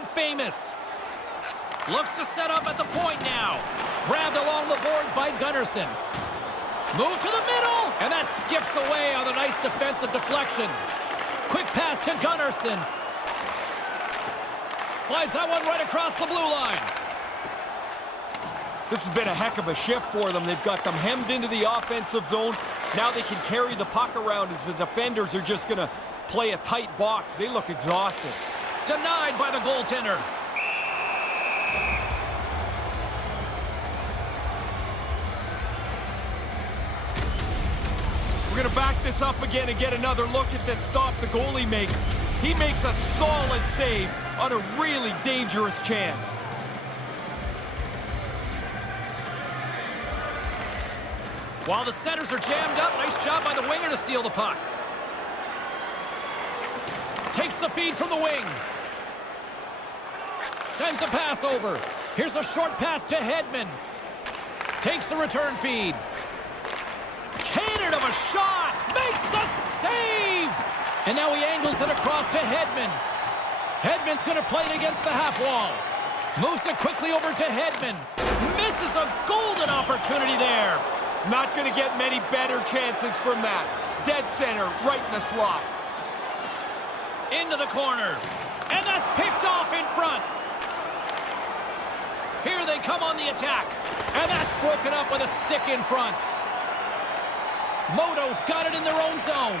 made famous. Looks to set up at the point now. Grabbed along the boards by Gunnarsson. Move to the middle, and that skips away on a nice defensive deflection. Quick pass to Gunnarsson. Slides that one right across the blue line. This has been a heck of a shift for them. They've got them hemmed into the offensive zone. Now they can carry the puck around as the defenders are just going to play a tight box. They look exhausted. Denied by the goaltender. We're going to back this up again and get another look at this stop the goalie makes. He makes a solid save on a really dangerous chance. While the centers are jammed up, nice job by the winger to steal the puck. Takes the feed from the wing. Sends a pass over. Here's a short pass to Hedman. Takes the return feed. Cannon of a shot. Makes the save. And now he angles it across to Hedman. Hedman's going to play it against the half wall. Moves it quickly over to Hedman. Misses a golden opportunity there. Not going to get many better chances from that. Dead center, right in the slot. Into the corner. And that's picked off in front. Here they come on the attack. And that's broken up with a stick in front. MoDo's got it in their own zone.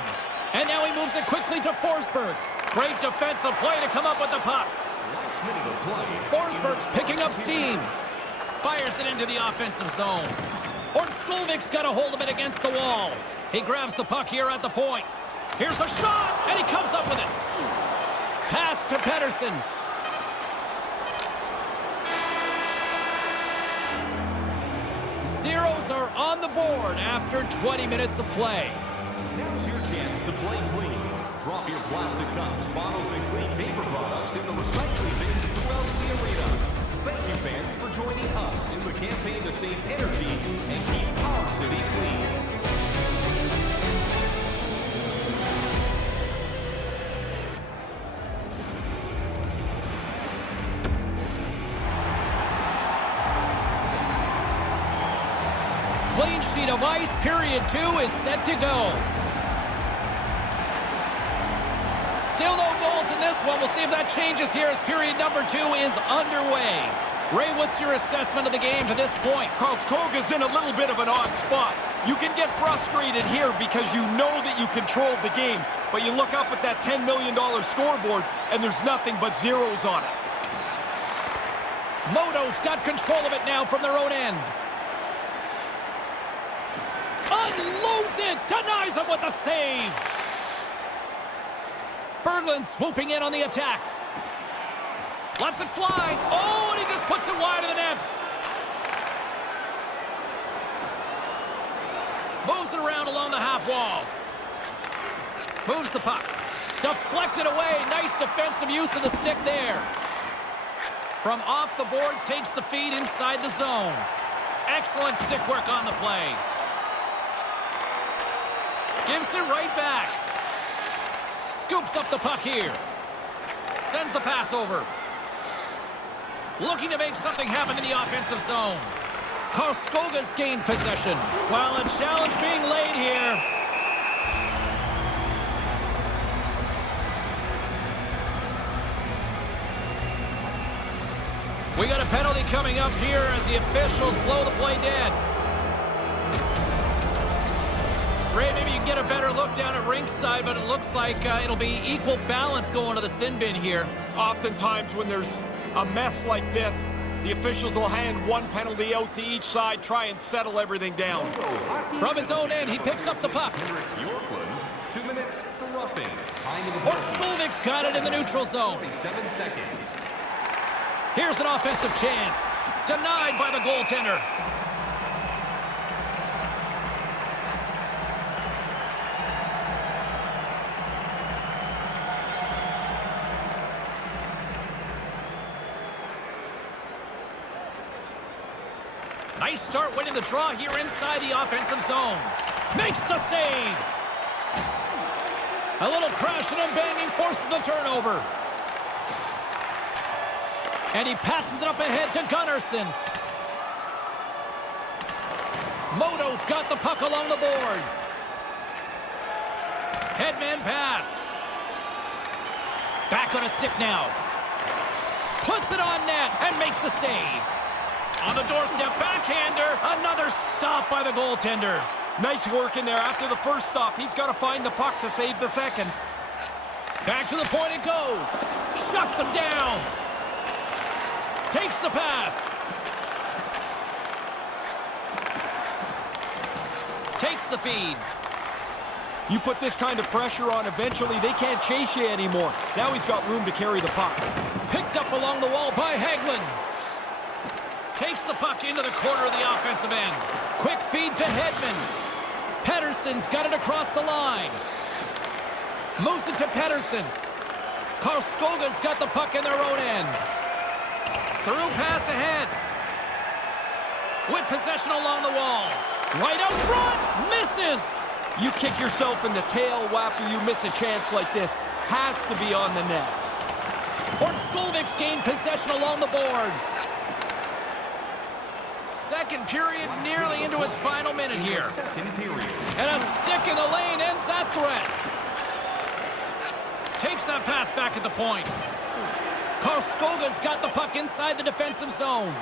And now he moves it quickly to Forsberg. Great defensive play to come up with the puck. Forsberg's picking up steam. Fires it into the offensive zone. Ortskolvik's got a hold of it against the wall. He grabs the puck here at the point. Here's a shot, and he comes up with it. Pass to Pettersson. Zeros are on the board after 20 minutes of play. Now's your chance to play clean. Drop your plastic cups, bottles, and clean paper products in the recycling bins throughout the arena. Thank you, fans, for joining us in the campaign to save energy and keep our city clean. Clean sheet of ice, period 2 is set to go. Still no goals in this one. We'll see if that changes here as period number 2 is underway. Ray, what's your assessment of the game to this point? Karlskoga's in a little bit of an odd spot. You can get frustrated here because you know that you controlled the game, but you look up at that $10 million scoreboard and there's nothing but zeros on it. MoDo's got control of it now from their own end. Unloads it! Denies him with a save! Berglund swooping in on the attack. Lets it fly. Oh, and he just puts it wide of the net. Moves it around along the half wall. Moves the puck. Deflected away. Nice defensive use of the stick there. From off the boards, takes the feed inside the zone. Excellent stick work on the play. Gives it right back. Scoops up the puck here. Sends the pass over. Looking to make something happen in the offensive zone. Karlskoga's gained possession. Well, a challenge being laid here. We got a penalty coming up here as the officials blow the play dead. Ray, maybe you can get a better look down at rinkside, but it looks like it'll be equal balance going to the sin bin here. Oftentimes when there's a mess like this, the officials will hand one penalty out to each side, try and settle everything down. From his own end, he picks up the puck. 2 minutes for roughing. Ortskolvik's got it in the neutral zone. 7 seconds. Here's an offensive chance. Denied by the goaltender. Nice start winning the draw here inside the offensive zone. Makes the save. A little crashing and banging forces the turnover. And he passes it up ahead to Gunnarsson. MoDo's got the puck along the boards. Headman pass. Back on a stick now. Puts it on net and makes the save. On the doorstep, backhander. Another stop by the goaltender. Nice work in there. After the first stop, he's got to find the puck to save the second. Back to the point it goes. Shuts him down. Takes the pass. Takes the feed. You put this kind of pressure on, eventually they can't chase you anymore. Now he's got room to carry the puck. Picked up along the wall by Hagelin. Takes the puck into the corner of the offensive end. Quick feed to Hedman. Pettersson's got it across the line. Moves it to Pettersson. Karlskoga's got the puck in their own end. Through pass ahead. With possession along the wall. Right out front. Misses. You kick yourself in the tail after you miss a chance like this. Has to be on the net. Ortskolvik's gained possession along the boards. Second period nearly into its final minute here. And a stick in the lane ends that threat. Takes that pass back at the point. Karlskoga's got the puck inside the defensive zone.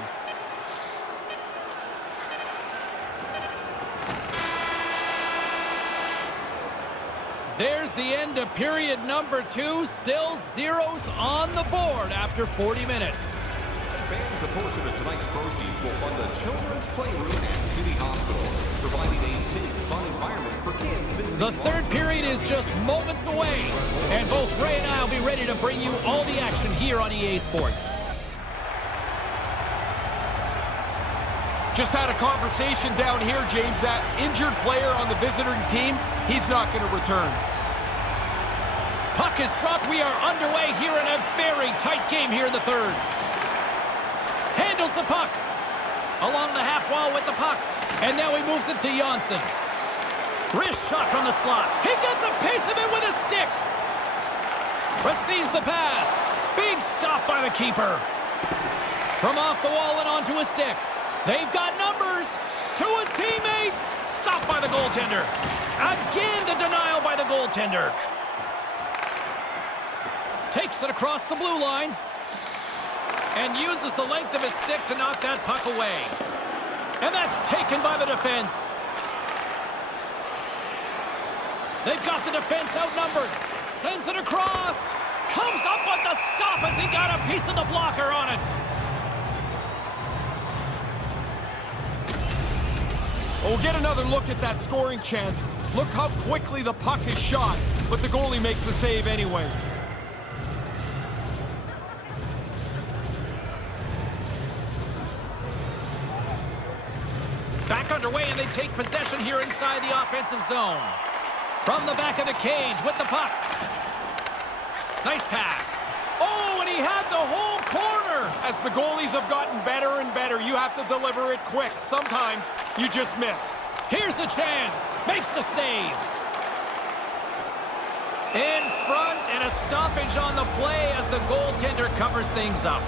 There's the end of period number 2. Still zeros on the board after 40 minutes. Fans, a portion of tonight's proceeds will fund a children's playroom at City Hospital, providing a safe, fun environment for kids visiting. The third period is just moments away, and both Ray and I will be ready to bring you all the action here on EA Sports. Just had a conversation down here, James. That injured player on the visiting team, he's not going to return. Puck is dropped. We are underway here in a very tight game here in the third. Handles the puck. Along the half wall with the puck. And now he moves it to Jonsson. Wrist shot from the slot. He gets a piece of it with a stick. Receives the pass. Big stop by the keeper. From off the wall and onto his stick. They've got numbers. To his teammate. Stopped by the goaltender. Again the denial by the goaltender. Takes it across the blue line. And uses the length of his stick to knock that puck away. And that's taken by the defense. They've got the defense outnumbered. Sends it across. Comes up with the stop as he got a piece of the blocker on it. We'll get another look at that scoring chance. Look how quickly the puck is shot, but the goalie makes the save anyway. Back underway, and they take possession here inside the offensive zone. From the back of the cage with the puck. Nice pass. Oh, and he had the whole corner. As the goalies have gotten better and better, you have to deliver it quick. Sometimes you just miss. Here's a chance. Makes the save. In front, and a stoppage on the play as the goaltender covers things up.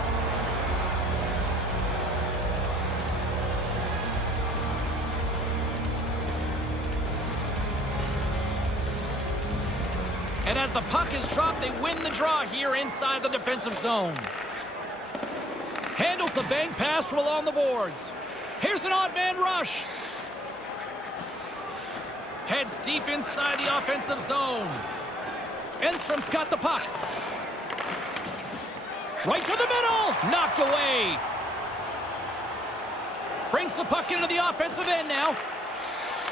And as the puck is dropped, they win the draw here inside the defensive zone. Handles the bank pass from along the boards. Here's an odd man rush. Heads deep inside the offensive zone. Enstrom's got the puck. Right to the middle. Knocked away. Brings the puck into the offensive end now.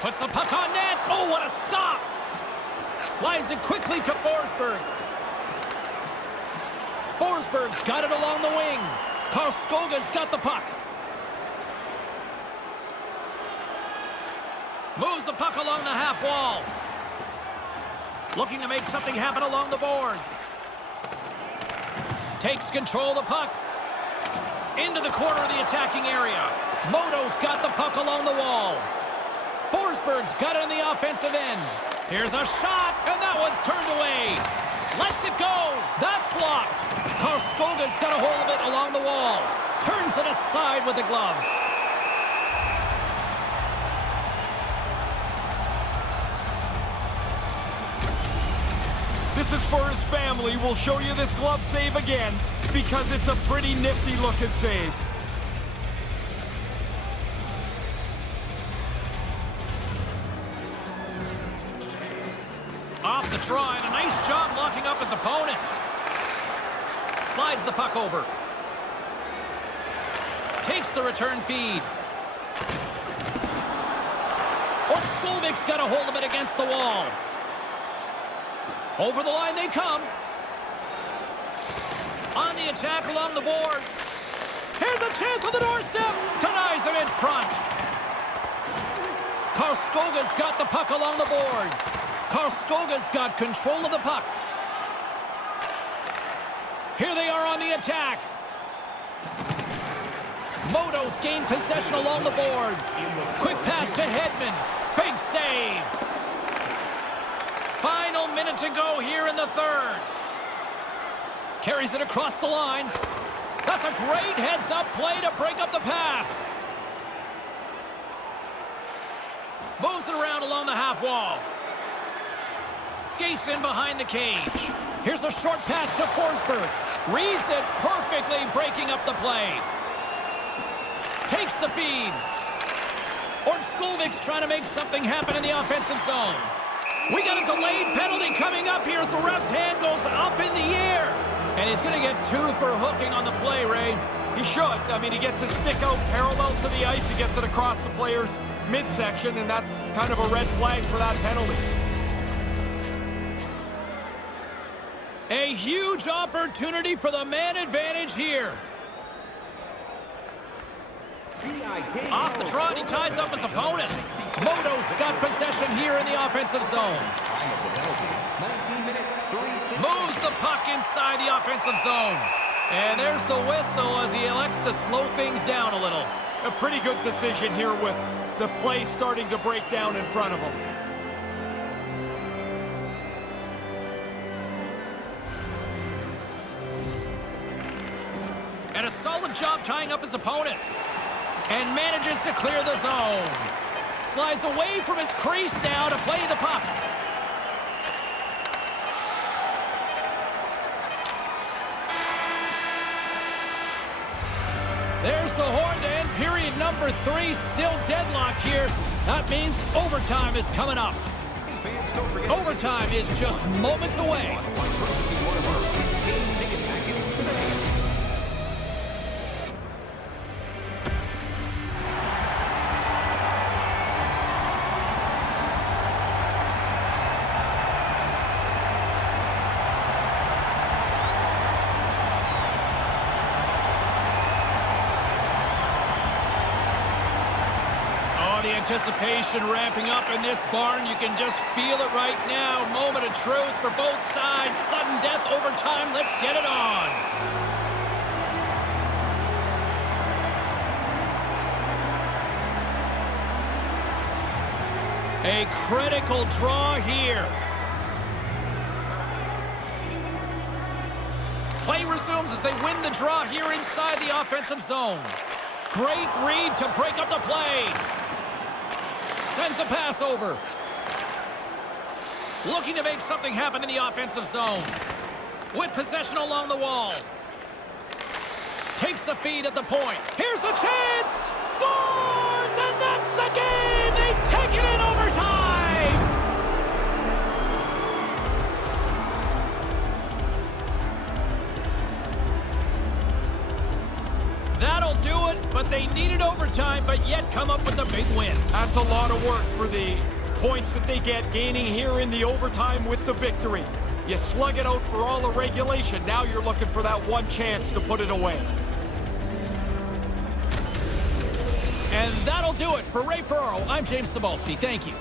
Puts the puck on net. Oh, what a stop. Slides it quickly to Forsberg. Forsberg's got it along the wing. Karlskoga's got the puck. Moves the puck along the half wall. Looking to make something happen along the boards. Takes control of the puck. Into the corner of the attacking area. MoDo's got the puck along the wall. Forsberg's got it on the offensive end. Here's a shot, and that one's turned away. Lets it go. That's blocked. Karlskoga's got a hold of it along the wall. Turns it aside with the glove. This is for his family. We'll show you this glove save again because it's a pretty nifty looking save. Off the draw, and a nice job locking up his opponent. Slides the puck over. Takes the return feed. Skolvik's got a hold of it against the wall. Over the line they come. On the attack along the boards. Here's a chance on the doorstep. Denies him in front. Karlskoga's got the puck along the boards. Karlskoga's got control of the puck. Here they are on the attack. MoDo's gained possession along the boards. Quick pass to Hedman. Big save. Final minute to go here in the third. Carries it across the line. That's a great heads-up play to break up the pass. Moves it around along the half wall. Skates in behind the cage. Here's a short pass to Forsberg. Reads it perfectly, breaking up the play. Takes the feed. Skolvik's trying to make something happen in the offensive zone. We got a delayed penalty coming up here as the ref's hand goes up in the air. And he's going to get 2 for hooking on the play, Ray. He should. I mean, he gets his stick out parallel to the ice. He gets it across the player's midsection, and that's kind of a red flag for that penalty. A huge opportunity for the man advantage here. Off the draw, he ties up his opponent. MoDo's got possession here in the offensive zone. Moves the puck inside the offensive zone. And there's the whistle as he elects to slow things down a little. A pretty good decision here with the play starting to break down in front of him. And a solid job tying up his opponent. And manages to clear the zone. Slides away from his crease now to play the puck. There's the horn to end period number 3. Still deadlocked here. That means overtime is coming up. Overtime is just moments away. Anticipation ramping up in this barn. You can just feel it right now. Moment of truth for both sides. Sudden death overtime. Let's get it on. A critical draw here. Play resumes as they win the draw here inside the offensive zone. Great read to break up the play. Sends a pass over. Looking to make something happen in the offensive zone. With possession along the wall. Takes the feed at the point. Here's a chance! Scores! And that's the game! They take it in overtime! That'll do it, but they needed overtime, but yet come up with a big win. That's a lot of work for the points that they get gaining here in the overtime with the victory. You slug it out for all the regulation. Now you're looking for that one chance to put it away. And that'll do it for Ray Ferraro. I'm James Cebulski. Thank you.